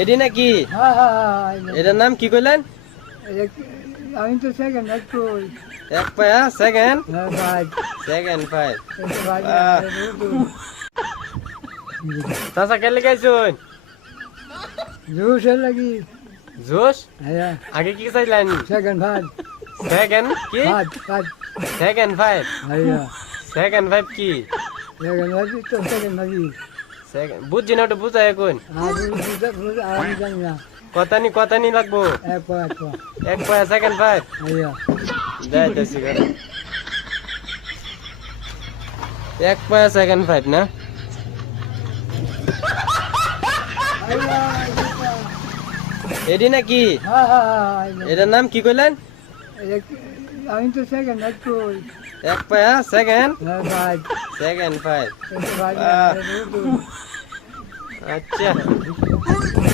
এডি নাকি? হ্যাঁ হ্যাঁ এটার নাম কি কইলেন? আমি তো সেকেন্ড কই এক পায়া সেকেন্ড হ্যাঁ ভাই সেকেন্ড ফাইভ। ভাই চাচা কে লেগাইছুন? জুস লাগি জোশ হ্যাঁ আগে কি চাইলেন? সেকেন্ড ভাই সেকেন্ড কি? ভাই ভাই সেকেন্ড ফাইভ। হ্যাঁ সেকেন্ড ফাইভ কি? সেকেন্ড ভাই তো সেকেন্ড ভাই সেকেন্ড বুঝছি না, ওটা বুঝাই এখন। আমি জানি না কতানি লাগবো? এক পাঁচ এক পায়া সেকেন্ড ফাইভ। হ্যাঁ দেয় দেশি করে এক পায়া সেকেন্ড ফাইভ না? এডি নাকি? হ্যাঁ হ্যাঁ এটার নাম কি কইলেন? আমি তো সেকেন্ড কই এক পায়া সেকেন্ড হ্যাঁ ভাই সেকেন্ড ফাইভ। ভাই আচ্ছা